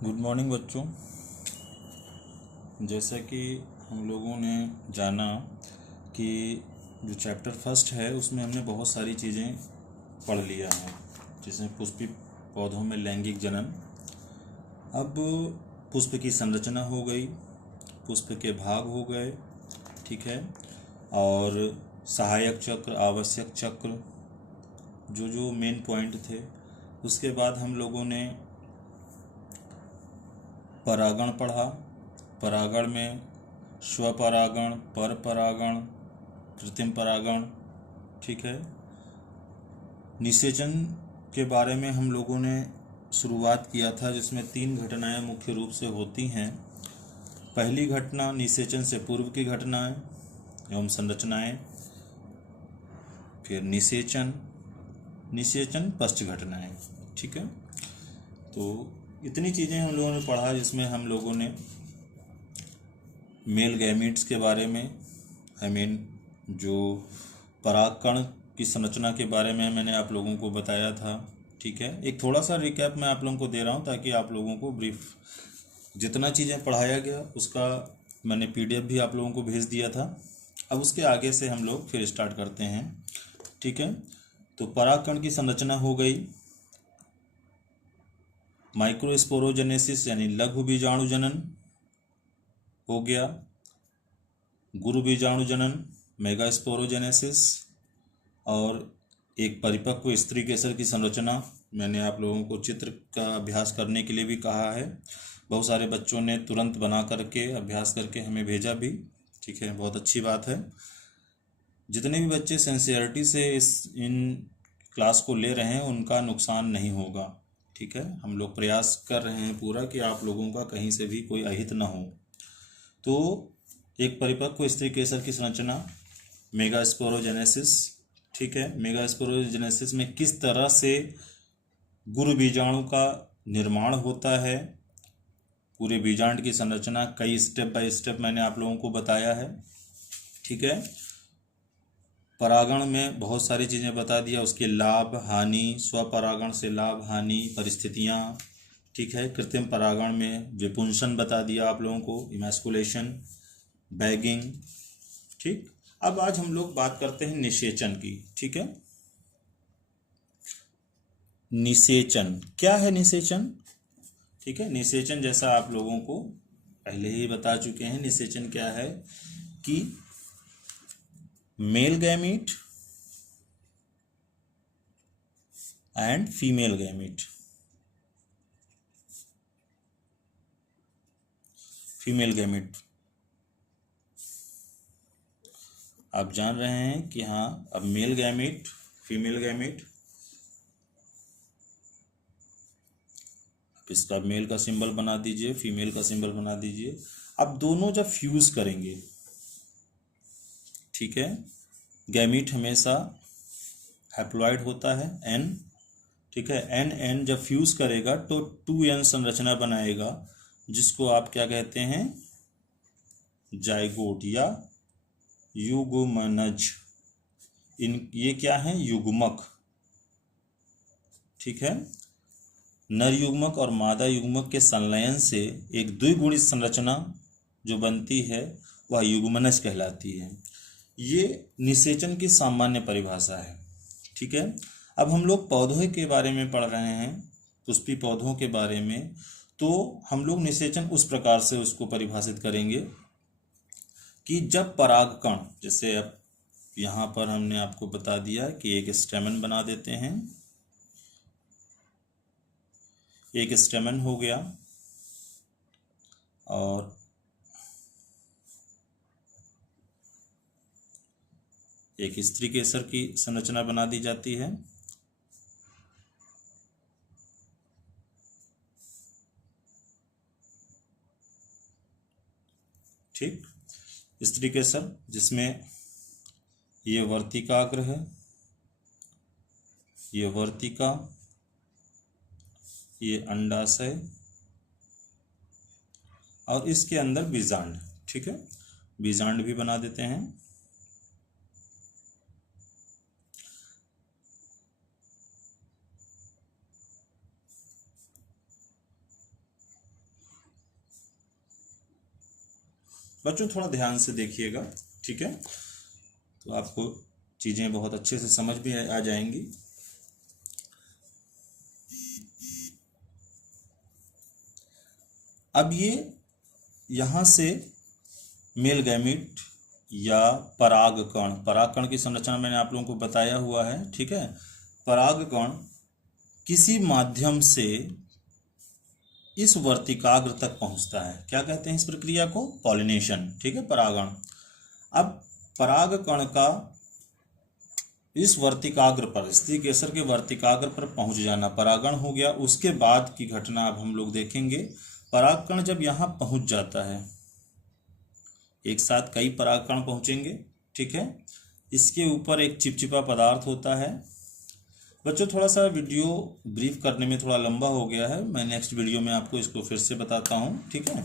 Good morning बच्चों। जैसा कि हम लोगों ने जाना कि जो चैप्टर फर्स्ट है उसमें हमने बहुत सारी चीज़ें पढ़ लिया है, जिसमें पुष्पी पौधों में लैंगिक जनन। अब पुष्प की संरचना हो गई, पुष्प के भाग हो गए, ठीक है, और सहायक चक्र, आवश्यक चक्र, जो जो मेन पॉइंट थे। उसके बाद हम लोगों ने परागण पढ़ा। परागण में स्वपरागण, पर परागण, कृत्रिम परागण, ठीक है। निषेचन के बारे में हम लोगों ने शुरुआत किया था, जिसमें 3 घटनाएं मुख्य रूप से होती हैं। पहली घटना निषेचन से पूर्व की घटनाएं एवं संरचनाएं, फिर निषेचन, निषेचन पश्च घटनाएं, ठीक है। तो इतनी चीज़ें हम लोगों ने पढ़ा, जिसमें हम लोगों ने मेल गैमीट्स के बारे में, जो परागकण की संरचना के बारे में मैंने आप लोगों को बताया था, ठीक है। एक थोड़ा सा रिकैप मैं आप लोगों को दे रहा हूँ ताकि आप लोगों को ब्रीफ, जितना चीज़ें पढ़ाया गया उसका मैंने पीडीएफ भी आप लोगों को भेज दिया था। अब उसके आगे से हम लोग फिर स्टार्ट करते हैं, ठीक है। तो परागकण की संरचना हो गई, माइक्रोस्पोरोजेनेसिस यानी लघु बीजाणु जनन हो गया, गुरु बीजाणु जनन मेगास्पोरोजेनेसिस, और एक परिपक्व स्त्री केसर की संरचना। मैंने आप लोगों को चित्र का अभ्यास करने के लिए भी कहा है। बहुत सारे बच्चों ने तुरंत बना करके अभ्यास करके हमें भेजा भी, ठीक है, बहुत अच्छी बात है। जितने भी बच्चे सिंसियरिटी से इन क्लास को ले रहे हैं उनका नुकसान नहीं होगा, ठीक है। हम लोग प्रयास कर रहे हैं पूरा कि आप लोगों का कहीं से भी कोई अहित ना हो। तो एक परिपक्व स्त्री केसर की संरचना मेगास्पोरोजेनेसिस, ठीक है। मेगास्पोरोजेनेसिस में किस तरह से गुरु बीजाणु का निर्माण होता है, पूरे बीजांड की संरचना कई स्टेप बाय स्टेप मैंने आप लोगों को बताया है, ठीक है। परागण में बहुत सारी चीज़ें बता दिया, उसके लाभ हानि, स्वपरागण से लाभ हानि परिस्थितियाँ, ठीक है। कृत्रिम परागण में विपुंसन बता दिया आप लोगों को, इमैस्कुलेशन, बैगिंग, ठीक। अब आज हम लोग बात करते हैं निषेचन की, ठीक है। निषेचन क्या है? निषेचन, ठीक है। निषेचन जैसा आप लोगों को पहले ही बता चुके हैं, निषेचन क्या है कि male gamete and female gamete, female gamete आप जान रहे हैं कि हाँ, अब मेल गैमीट, फीमेल गैमीट, इसका मेल का सिंबल बना दीजिए, फीमेल का सिंबल बना दीजिए। अब दोनों जब फ्यूज करेंगे, ठीक है, गैमीट हमेशा हैप्लॉइड होता है एन, ठीक है। एन एन जब फ्यूज करेगा तो 2n संरचना बनाएगा, जिसको आप क्या कहते हैं? जाइगोट या युग्मनज। ये क्या है? युग्मक, ठीक है। नर युग्मक और मादा युग्मक के संलयन से एक द्विगुणित संरचना जो बनती है वह युग्मनज कहलाती है। ये निषेचन की सामान्य परिभाषा है, ठीक है। अब हम लोग पौधों के बारे में पढ़ रहे हैं, पुष्पी पौधों के बारे में, तो हम लोग निषेचन उस प्रकार से उसको परिभाषित करेंगे कि जब परागकण, जैसे अब यहाँ पर हमने आपको बता दिया कि एक स्टेमन बना देते हैं, एक स्टेमन हो गया और एक स्त्री केसर की संरचना बना दी जाती है, ठीक। स्त्री केसर जिसमें ये वर्तिकाग्र है, ये वर्तिका, ये अंडाशय और इसके अंदर बीजांड, ठीक है। बीजांड भी बना देते हैं। बच्चों थोड़ा ध्यान से देखिएगा, ठीक है, तो आपको चीज़ें बहुत अच्छे से समझ भी आ जाएंगी। अब ये यहाँ से मेल गैमीट या परागकण, परागकण की संरचना मैंने आप लोगों को बताया हुआ है, ठीक है। परागकण किसी माध्यम से इस वर्तिकाग्र तक पहुंचता है, क्या कहते हैं इस प्रक्रिया को? पॉलिनेशन, ठीक है, परागण। अब परागकण का इस वर्तिकाग्र पर, स्त्री केसर के वर्तिकाग्र पर पहुंच जाना परागण हो गया। उसके बाद की घटना अब हम लोग देखेंगे। परागकण जब यहाँ पहुंच जाता है, एक साथ कई परागकण पहुंचेंगे, ठीक है, इसके ऊपर एक चिपचिपा पदार्थ होता है। बच्चों थोड़ा सा वीडियो ब्रीफ करने में थोड़ा लंबा हो गया है, मैं नेक्स्ट वीडियो में आपको इसको फिर से बताता हूँ, ठीक है।